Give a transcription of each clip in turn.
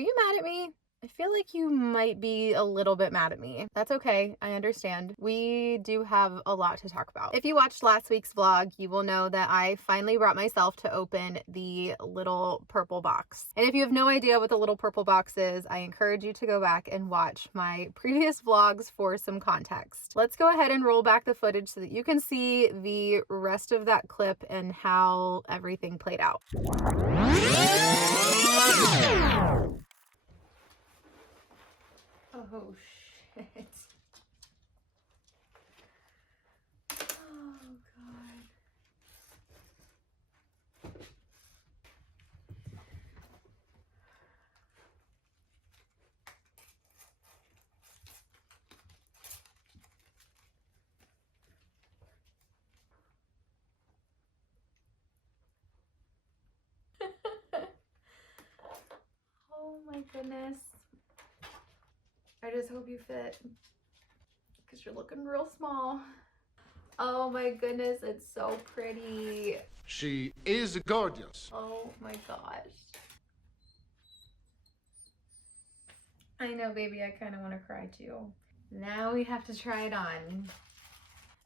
Are you mad at me? I feel like you might be a little bit mad at me. That's okay. I understand. We do have a lot to talk about. If you watched last week's vlog, you will know that I finally brought myself to open the little purple box. And if you have no idea what the little purple box is, I encourage you to go back and watch my previous vlogs for some context. Let's go ahead and roll back the footage so that you can see the rest of that clip and how everything played out. Oh shit. Oh god. Oh my goodness. I just hope you fit because you're looking real small. Oh my goodness, it's so pretty. She is gorgeous. Oh my gosh. I know, baby, I kind of want to cry too. Now we have to try it on.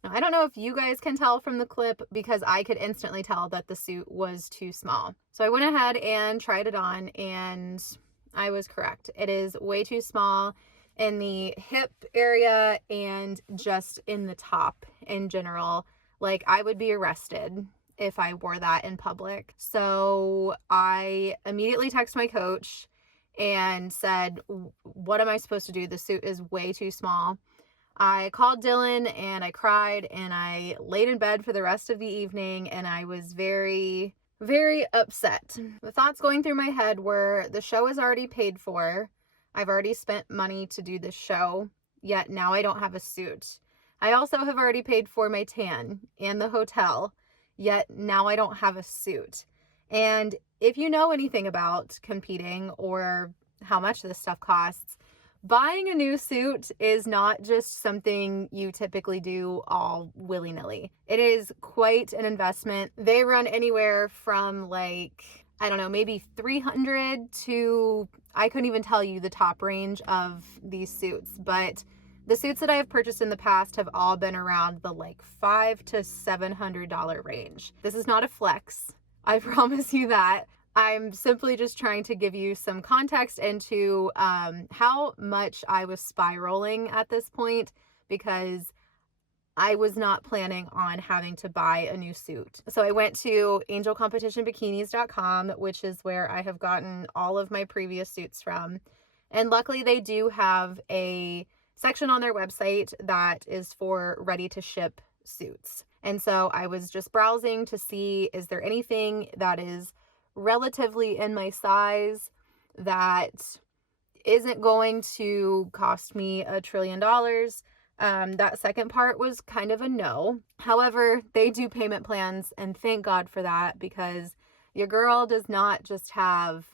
Now, I don't know if you guys can tell from the clip because I could instantly tell that the suit was too small. So I went ahead and tried it on and I was correct. It is way too small in the hip area and just in the top in general. Like, I would be arrested if I wore that in public. So I immediately texted my coach and said, what am I supposed to do? The suit is way too small. I called Dylan and I cried and I laid in bed for the rest of the evening and I was very, very upset. The thoughts going through my head were, the show is already paid for. I've already spent money to do this show, yet now I don't have a suit. I also have already paid for my tan and the hotel, yet now I don't have a suit. And if you know anything about competing or how much this stuff costs, buying a new suit is not just something you typically do all willy-nilly. It is quite an investment. They run anywhere from, like, I don't know, maybe $300 to, I couldn't even tell you the top range of these suits, but the suits that I have purchased in the past have all been around the like $500 to $700 range. This is not a flex. I promise you that. I'm simply just trying to give you some context into how much I was spiraling at this point, because I was not planning on having to buy a new suit. So I went to angelcompetitionbikinis.com, which is where I have gotten all of my previous suits from. And luckily they do have a section on their website that is for ready to ship suits. And so I was just browsing to see, is there anything that is relatively in my size that isn't going to cost me $1 trillion. That second part was kind of a no. However, they do payment plans, and thank God for that, because your girl does not just have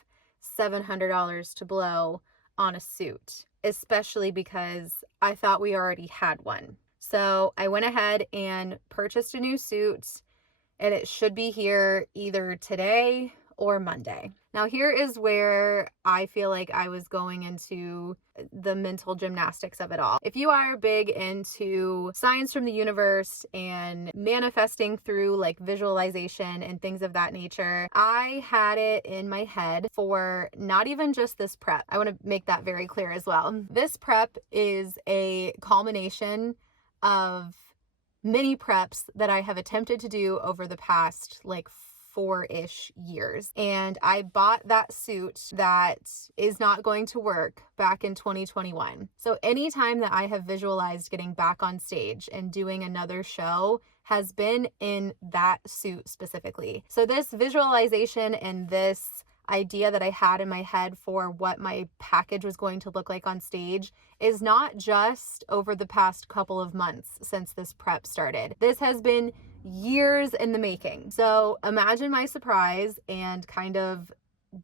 $700 to blow on a suit, especially because I thought we already had one. So I went ahead and purchased a new suit, and it should be here either today or Monday. Now, here is where I feel like I was going into the mental gymnastics of it all. If you are big into signs from the universe and manifesting through like visualization and things of that nature, I had it in my head for not even just this prep. I want to make that very clear as well. This prep is a culmination of many preps that I have attempted to do over the past like 4-ish years. And I bought that suit that is not going to work back in 2021. So anytime that I have visualized getting back on stage and doing another show has been in that suit specifically. So this visualization and this idea that I had in my head for what my package was going to look like on stage is not just over the past couple of months since this prep started. This has been years in the making. So imagine my surprise and kind of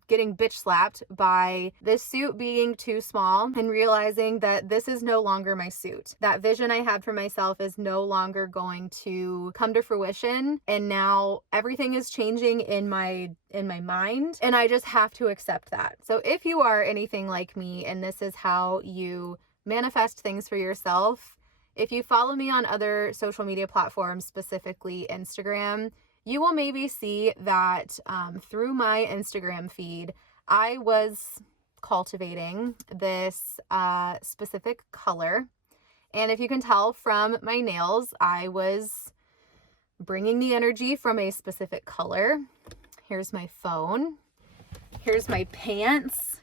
getting bitch slapped by this suit being too small and realizing that this is no longer my suit. That vision I had for myself is no longer going to come to fruition, and now everything is changing in my mind, and I just have to accept that. So if you are anything like me and this is how you manifest things for yourself, if you follow me on other social media platforms, specifically Instagram, you will maybe see that through my Instagram feed, I was cultivating this specific color. And if you can tell from my nails, I was bringing the energy from a specific color. Here's my phone. Here's my pants.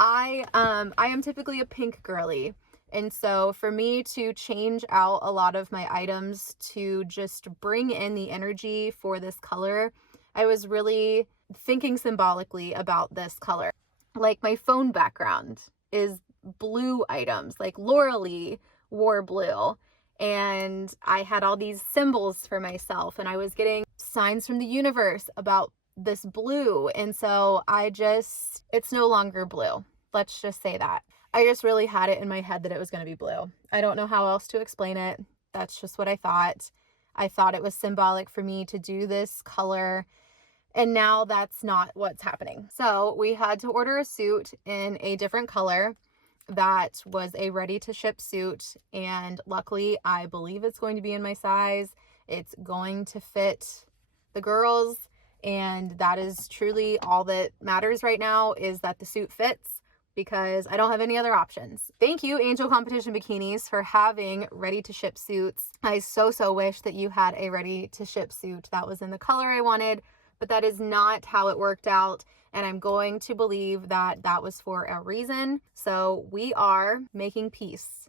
I am typically a pink girly. And so for me to change out a lot of my items to just bring in the energy for this color, I was really thinking symbolically about this color. Like my phone background is blue items, like Lauralee wore blue. And I had all these symbols for myself, and I was getting signs from the universe about this blue. And so it's no longer blue. Let's just say that. I just really had it in my head that it was going to be blue. I don't know how else to explain it. That's just what I thought. I thought it was symbolic for me to do this color, and now that's not what's happening. So we had to order a suit in a different color that was a ready to ship suit, and luckily I believe it's going to be in my size. It's going to fit the girls, and that is truly all that matters right now, is that the suit fits, because I don't have any other options. Thank you, Angel Competition Bikinis, for having ready-to-ship suits. I so wish that you had a ready-to-ship suit that was in the color I wanted, but that is not how it worked out, and I'm going to believe that that was for a reason. So we are making peace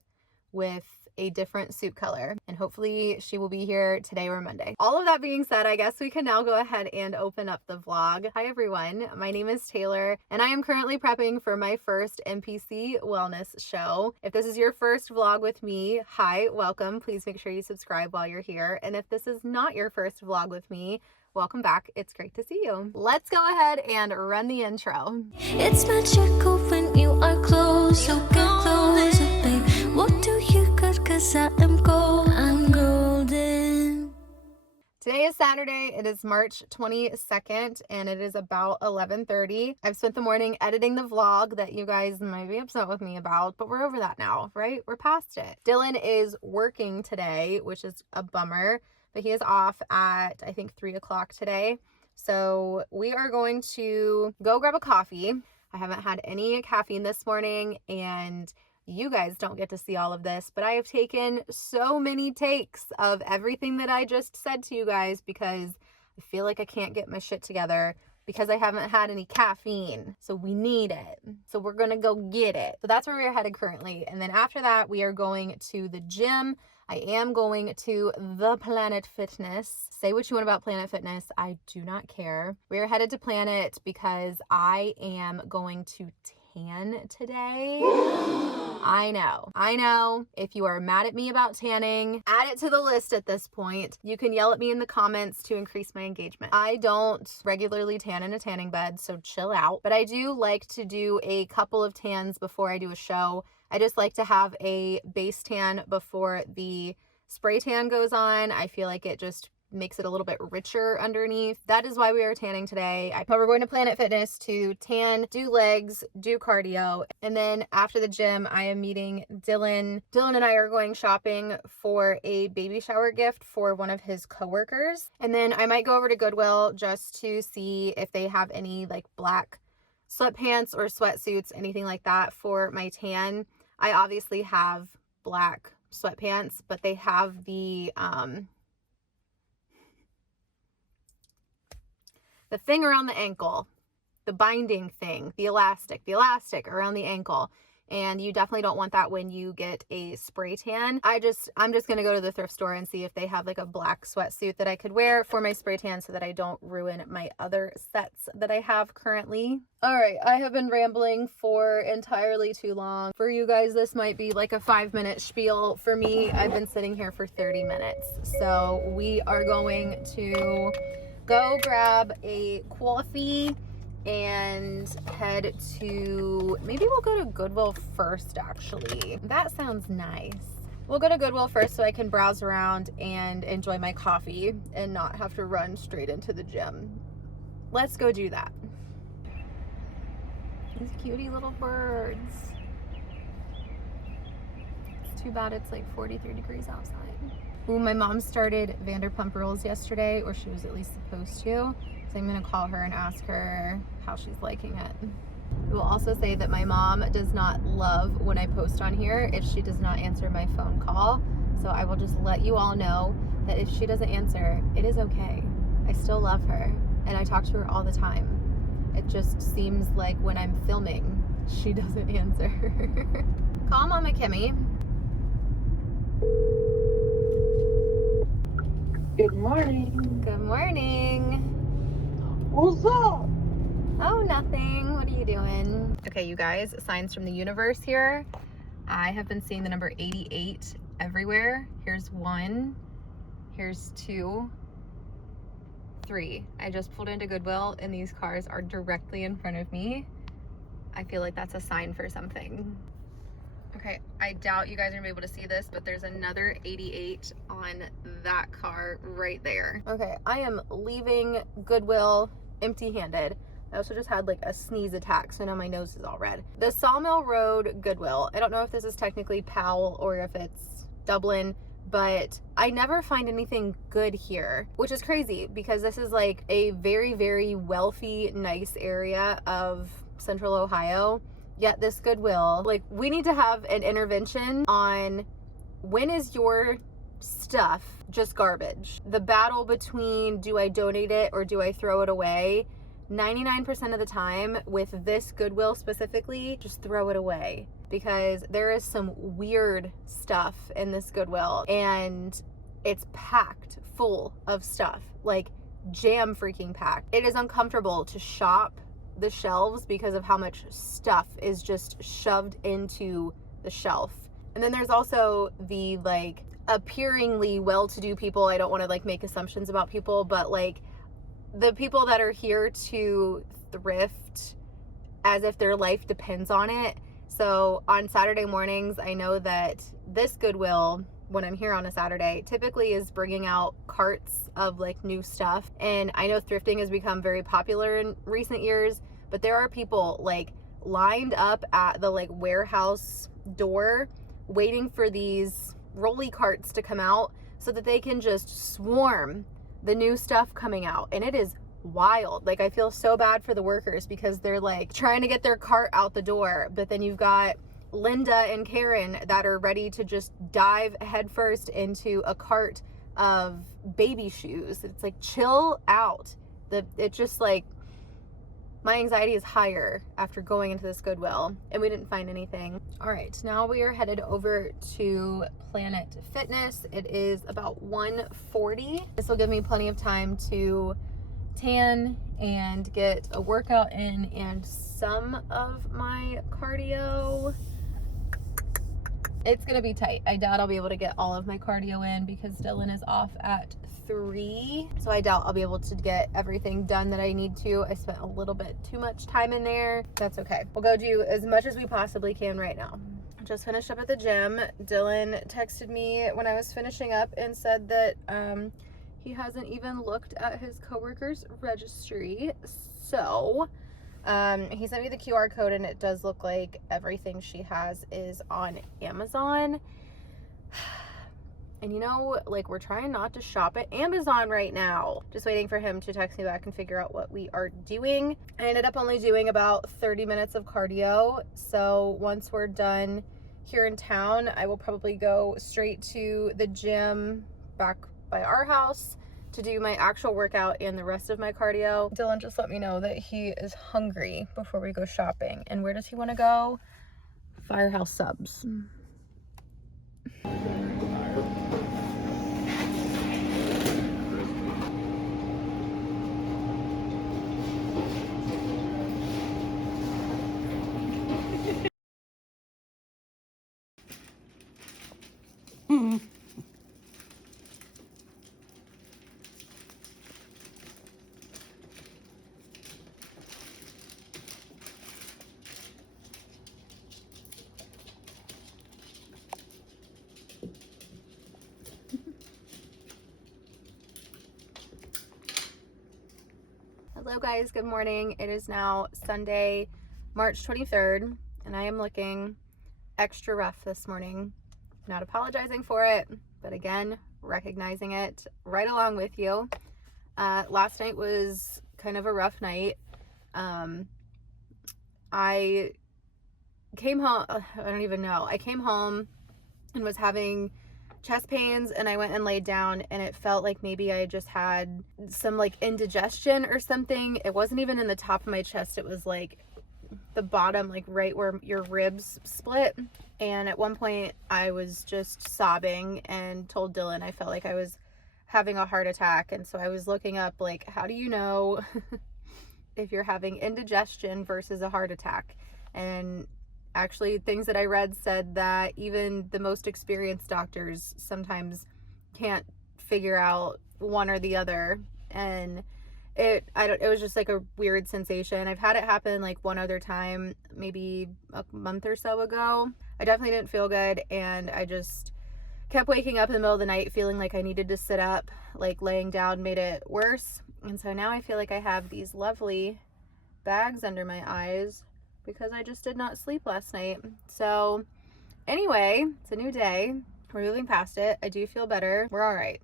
with a different suit color, and hopefully she will be here today or Monday. All of that being said, I guess we can now go ahead and open up the vlog. Hi everyone, my name is Taylor, and I am currently prepping for my first NPC wellness show. If this is your first vlog with me, hi, welcome. Please make sure you subscribe while you're here. And if this is not your first vlog with me, welcome back. It's great to see you. Let's go ahead and run the intro. It's magical when you are close, so get closer, babe. What do you got? 'Cause I am gold, I'm golden. Today is Saturday. It is March 22nd, and it is about 11:30. I've spent the morning editing the vlog that you guys might be upset with me about, but we're over that now, right? We're past it. Dylan is working today, which is a bummer, but he is off at, I think, 3 o'clock today. So we are going to go grab a coffee. I haven't had any caffeine this morning, and you guys don't get to see all of this, but I have taken so many takes of everything that I just said to you guys because I feel like I can't get my shit together because I haven't had any caffeine. So we need it. So we're gonna go get it. So that's where we're headed currently. And then after that, we are going to the gym. I am going to the Planet Fitness. Say what you want about Planet Fitness. I do not care. We are headed to Planet because I am going to tan today. I know. If you are mad at me about tanning, add it to the list at this point. You can yell at me in the comments to increase my engagement. I don't regularly tan in a tanning bed, so chill out. But I do like to do a couple of tans before I do a show. I just like to have a base tan before the spray tan goes on. I feel like it just makes it a little bit richer underneath. That is why we are tanning today. But we're going to Planet Fitness to tan, do legs, do cardio, and then after the gym, I am meeting Dylan. Dylan and I are going shopping for a baby shower gift for one of his coworkers, and then I might go over to Goodwill just to see if they have any like black sweatpants or sweatsuits, anything like that for my tan. I obviously have black sweatpants, but they have the thing around the ankle, the binding thing, the elastic around the ankle. And you definitely don't want that when you get a spray tan. I'm just going to go to the thrift store and see if they have like a black sweatsuit that I could wear for my spray tan so that I don't ruin my other sets that I have currently. All right, I have been rambling for entirely too long. For you guys, this might be like a 5-minute spiel. For me, I've been sitting here for 30 minutes. So we are going to go grab a coffee and head to, maybe we'll go to Goodwill first, actually. That sounds nice. We'll go to Goodwill first so I can browse around and enjoy my coffee and not have to run straight into the gym. Let's go do that. These cutie little birds. It's too bad it's like 43 degrees outside. Ooh, my mom started Vanderpump Rules yesterday, or she was at least supposed to. So I'm gonna call her and ask her how she's liking it. I will also say that my mom does not love when I post on here if she does not answer my phone call. So I will just let you all know that if she doesn't answer, it is okay. I still love her and I talk to her all the time. It just seems like when I'm filming, she doesn't answer. Call Mama Kimmy. Good morning. Good morning. What's up? Oh, nothing. What are you doing? Okay, you guys, signs from the universe here. I have been seeing the number 88 everywhere. Here's 1. Here's 2. 3. I just pulled into Goodwill and these cars are directly in front of me. I feel like that's a sign for something. Okay, I doubt you guys are gonna be able to see this, but there's another 88 on that car right there. Okay, I am leaving Goodwill empty-handed. I also just had like a sneeze attack, so now my nose is all red. The Sawmill Road Goodwill. I don't know if this is technically Powell or if it's Dublin, but I never find anything good here, which is crazy because this is like a very, very wealthy, nice area of Central Ohio. Yet this Goodwill, like, we need to have an intervention on when is your stuff just garbage. The battle between do I donate it or do I throw it away, 99% of the time with this Goodwill specifically, just throw it away because there is some weird stuff in this Goodwill and it's packed full of stuff, like jam freaking packed. It is uncomfortable to shop the shelves because of how much stuff is just shoved into the shelf. And then there's also the like appearingly well-to-do people. I don't want to like make assumptions about people, but like the people that are here to thrift as if their life depends on it. So on Saturday mornings, I know that this Goodwill, when I'm here on a Saturday, typically is bringing out carts of like new stuff. And I know thrifting has become very popular in recent years, but there are people like lined up at the like warehouse door waiting for these rolly carts to come out so that they can just swarm the new stuff coming out. And it is wild. Like, I feel so bad for the workers because they're like trying to get their cart out the door, but then you've got Linda and Karen that are ready to just dive headfirst into a cart of baby shoes. It's like, chill out. It's just like, my anxiety is higher after going into this Goodwill and we didn't find anything. All right, now we are headed over to Planet Fitness. It is about 1:40. This will give me plenty of time to tan and get a workout in and some of my cardio. It's gonna be tight. I doubt I'll be able to get all of my cardio in because Dylan is off at 3. So I doubt I'll be able to get everything done that I need to. I spent a little bit too much time in there. That's okay. We'll go do as much as we possibly can right now. Just finished up at the gym. Dylan texted me when I was finishing up and said that he hasn't even looked at his coworker's registry. So he sent me the QR code and it does look like everything she has is on Amazon. And you know, like, we're trying not to shop at Amazon right now. Just waiting for him to text me back and figure out what we are doing. I ended up only doing about 30 minutes of cardio. So once we're done here in town, I will probably go straight to the gym back by our house to do my actual workout and the rest of my cardio. Dylan just let me know that he is hungry before we go shopping. And where does he want to go? Firehouse Subs. Hello guys, good morning. It is now Sunday, March 23rd, and I am looking extra rough this morning. Not apologizing for it, but again, recognizing it right along with you. Last night was kind of a rough night. I came home, I don't even know. I came home and was having chest pains, and I went and laid down, and it felt like maybe I just had some like indigestion or something. It wasn't even in the top of my chest. It was like the bottom, like right where your ribs split. And at one point I was just sobbing and told Dylan I felt like I was having a heart attack. And so I was looking up, like, how do you know if you're having indigestion versus a heart attack? And actually, things that I read said that even the most experienced doctors sometimes can't figure out one or the other. And it was just like a weird sensation. I've had it happen like one other time, maybe a month or so ago. I definitely didn't feel good, and I just kept waking up in the middle of the night feeling like I needed to sit up. Like laying down made it worse. And so now I feel like I have these lovely bags under my eyes because I just did not sleep last night. So anyway, it's a new day. We're moving past it. I do feel better. We're all right.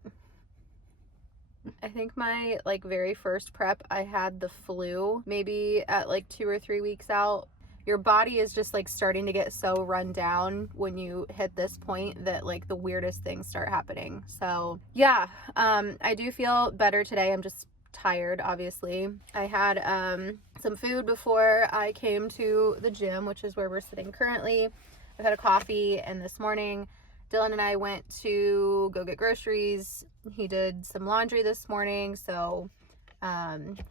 I think my like very first prep, I had the flu maybe at like 2 or 3 weeks out. Your body is just like starting to get so run down when you hit this point that like the weirdest things start happening. So yeah, I do feel better today. I'm just tired, obviously. I had some food before I came to the gym, which is where we're sitting currently. I've had a coffee, and this morning Dylan and I went to go get groceries. He did some laundry this morning, so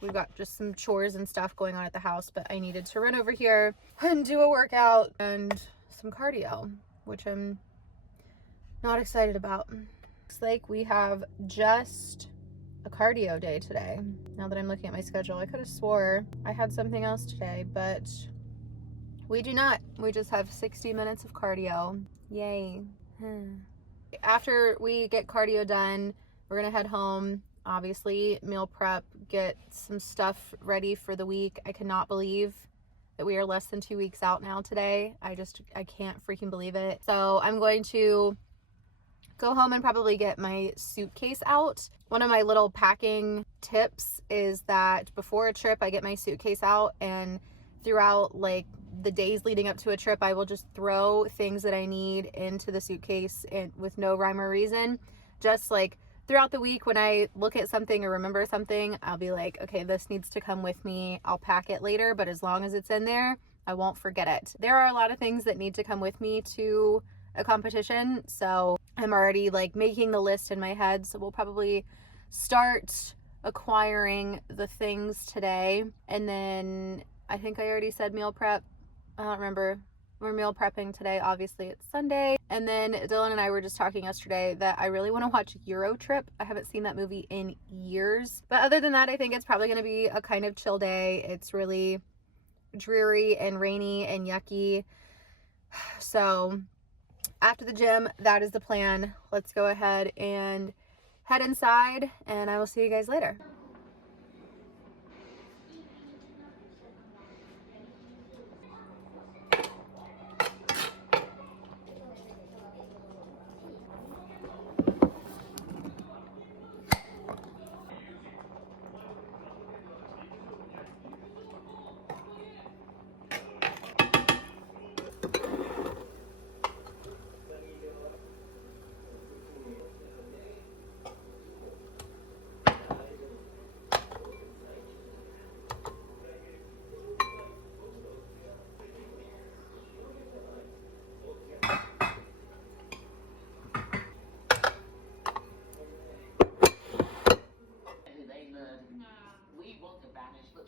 we've got just some chores and stuff going on at the house, but I needed to run over here and do a workout and some cardio, which I'm not excited about. Looks like we have just a cardio day today. Now that I'm looking at my schedule, I could have swore I had something else today, but we do not. We just have 60 minutes of cardio. Yay. After we get cardio done, we're gonna head home, obviously meal prep, get some stuff ready for the week. I cannot believe that we are less than 2 weeks out now today. I can't freaking believe it. So I'm going to go home and probably get my suitcase out. One of my little packing tips is that before a trip, I get my suitcase out, and throughout like the days leading up to a trip, I will just throw things that I need into the suitcase and with no rhyme or reason. Just like throughout the week, when I look at something or remember something, I'll be like, okay, this needs to come with me. I'll pack it later, but as long as it's in there, I won't forget it. There are a lot of things that need to come with me to a competition, so I'm already like making the list in my head. So we'll probably start acquiring the things today, and then I think I already said meal prep. I don't remember. We're meal prepping today. Obviously it's Sunday. And then Dylan and I were just talking yesterday that I really want to watch Euro Trip. I haven't seen that movie in years, but other than that, I think it's probably going to be a kind of chill day. It's really dreary and rainy and yucky. So after the gym, that is the plan. Let's go ahead and head inside, and I will see you guys later.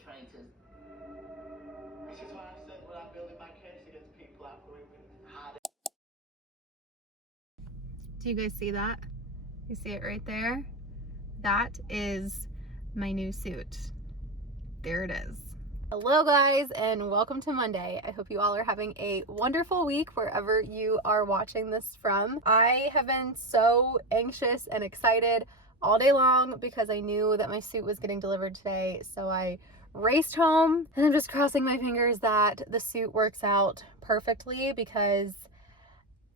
traitors. This is why I said when I'm building my case against people, I'm going with hard. Do you guys see that? You see it right there? That is my new suit. There it is. Hello guys, and welcome to Monday. I hope you all are having a wonderful week wherever you are watching this from. I have been so anxious and excited all day long because I knew that my suit was getting delivered today. So I raced home, and I'm just crossing my fingers that the suit works out perfectly, because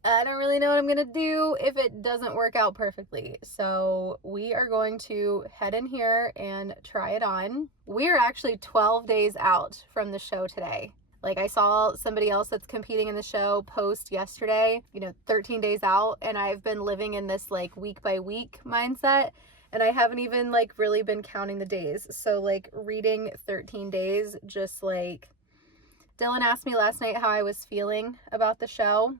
I don't really know what I'm gonna do if it doesn't work out perfectly. So we are going to head in here and try it on. We are actually 12 days out from the show today. Like, I saw somebody else that's competing in the show post yesterday, 13 days out, and I've been living in this like week by week mindset, and I haven't even like really been counting the days. So like reading 13 days, just like, Dylan asked me last night how I was feeling about the show.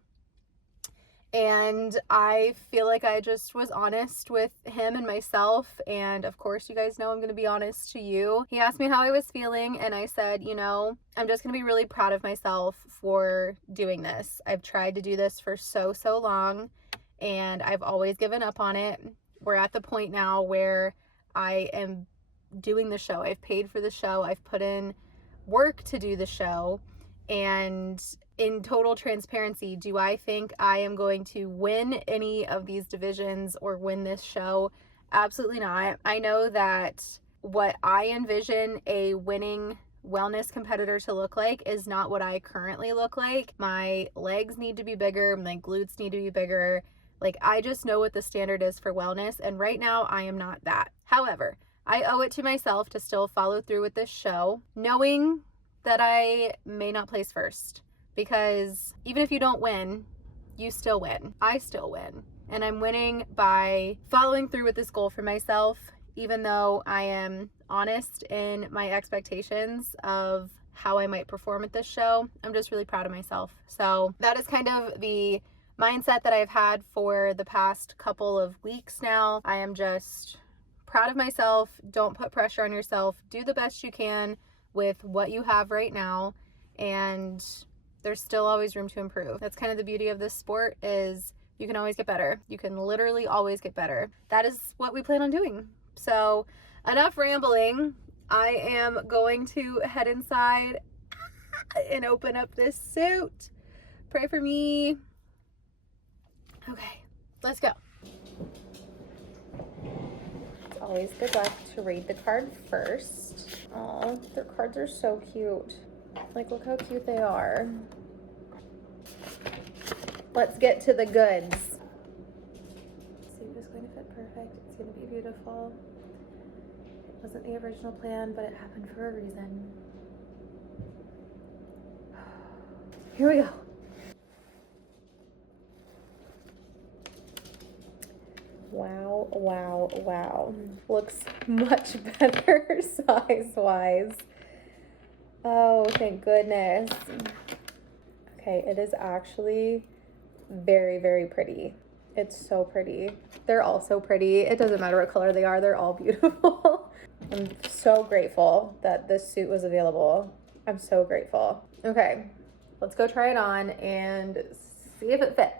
And I feel like I just was honest with him and myself. And of course, you guys know I'm going to be honest to you. He asked me how I was feeling, and I said, I'm just going to be really proud of myself for doing this. I've tried to do this for so long, and I've always given up on it. We're at the point now where I am doing the show. I've paid for the show. I've put in work to do the show. And in total transparency, do I think I am going to win any of these divisions or win this show? Absolutely not. I know that what I envision a winning wellness competitor to look like is not what I currently look like. My legs need to be bigger. My glutes need to be bigger. Like, I just know what the standard is for wellness. And right now I am not that. However, I owe it to myself to still follow through with this show, knowing that I may not place first, because even if you don't win, you still win. I still win. And I'm winning by following through with this goal for myself, even though I am honest in my expectations of how I might perform at this show. I'm just really proud of myself. So that is kind of the mindset that I've had for the past couple of weeks now. I am just proud of myself. Don't put pressure on yourself. Do the best you can with what you have right now, and there's still always room to improve. That's kind of the beauty of this sport, is you can always get better. You can literally always get better. That is what we plan on doing. So enough rambling. I am going to head inside and open up this suit. Pray for me. Okay, let's go. It's always good luck to read the card first. Oh, their cards are so cute. Like, look how cute they are. Let's get to the goods. Suit is going to fit perfect. It's going to be beautiful. It wasn't the original plan, but it happened for a reason. Here we go. Wow, wow, wow. Looks much better size-wise. Oh, thank goodness. Okay, it is actually very pretty. It's so pretty. They're all so pretty. It doesn't matter what color they are. They're all beautiful. I'm so grateful that this suit was available. I'm so grateful. Okay, let's go try it on and see if it fits.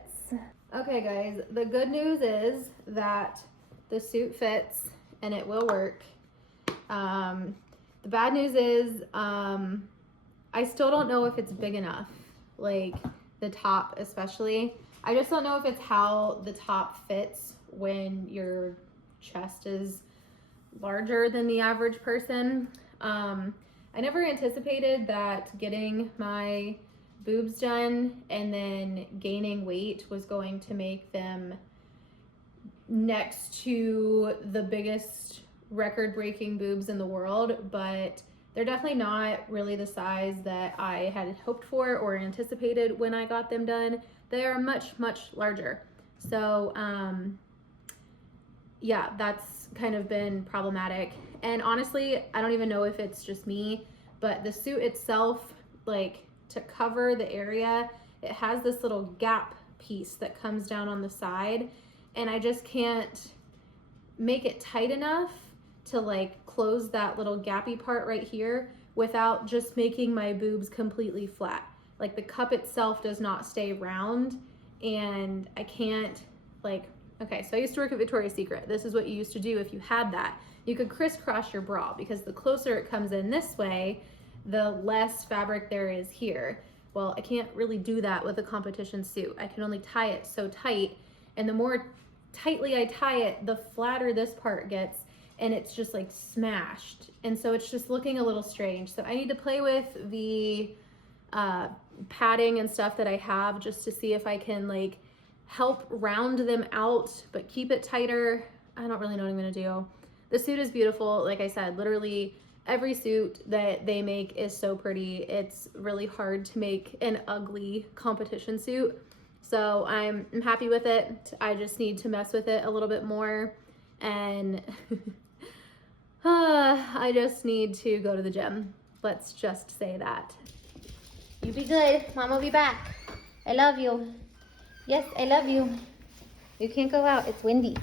Okay guys, the good news is that the suit fits and it will work. The bad news is I still don't know if it's big enough, like the top especially. I just don't know if it's how the top fits when your chest is larger than the average person. I never anticipated that getting my boobs done and then gaining weight was going to make them next to the biggest record-breaking boobs in the world, but they're definitely not really the size that I had hoped for or anticipated when I got them done. They are much larger. So yeah, that's kind of been problematic. And honestly, I don't even know if it's just me, but the suit itself, like, to cover the area, it has this little gap piece that comes down on the side, and I just can't make it tight enough to like close that little gappy part right here without just making my boobs completely flat. Like, the cup itself does not stay round, and I can't, like, okay, so I used to work at Victoria's Secret. This is what you used to do if you had that. You could crisscross your bra, because the closer it comes in this way, the less fabric there is here. Well, I can't really do that with a competition suit. I can only tie it so tight, and the more tightly I tie it, the flatter this part gets, and it's just like smashed. And so it's just looking a little strange. So I need to play with the padding and stuff that I have just to see if I can like help round them out, but keep it tighter. I don't really know what I'm gonna do. The suit is beautiful. Like I said, literally every suit that they make is so pretty. It's really hard to make an ugly competition suit. So I'm happy with it. I just need to mess with it a little bit more. And I just need to go to the gym. Let's just say that. You be good. Mom will be back. I love you. Yes, I love you. You can't go out. It's windy.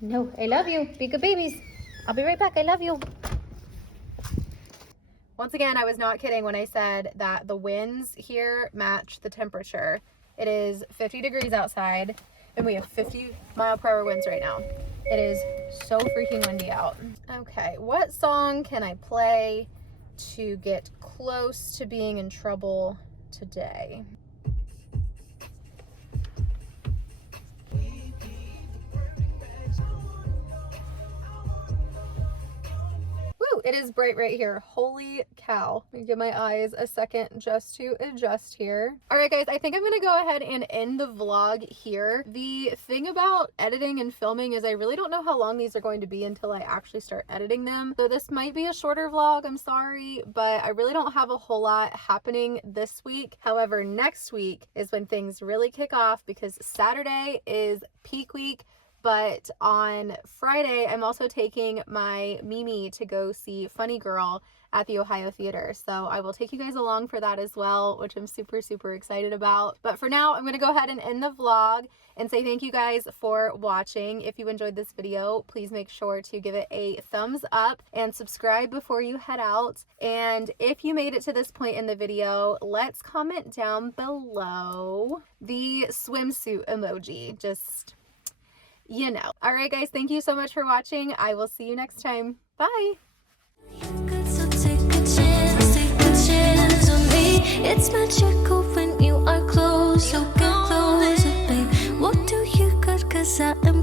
No, I love you. Be good babies. I'll be right back. I love you. Once again, I was not kidding when I said that the winds here match the temperature. It is 50 degrees outside and we have 50-mile-per-hour winds right now. It is so freaking windy out. Okay, what song can I play to get close to being in trouble today? Woo, it is bright right here. Holy cow. Let me give my eyes a second just to adjust here. All right, guys, I think I'm gonna go ahead and end the vlog here. The thing about editing and filming is I really don't know how long these are going to be until I actually start editing them. So this might be a shorter vlog, I'm sorry, but I really don't have a whole lot happening this week. However, next week is when things really kick off because Saturday is peak week. But on Friday, I'm also taking my Mimi to go see Funny Girl at the Ohio Theater. So I will take you guys along for that as well, which I'm super, super excited about. But for now, I'm going to go ahead and end the vlog and say thank you guys for watching. If you enjoyed this video, please make sure to give it a thumbs up and subscribe before you head out. And if you made it to this point in the video, let's comment down below the swimsuit emoji. Just, you know. All right, guys, thank you so much for watching. I will see you next time. Bye. So take a chance on me. It's magical when you are close. So get closer, babe. What do you got? 'Cause I am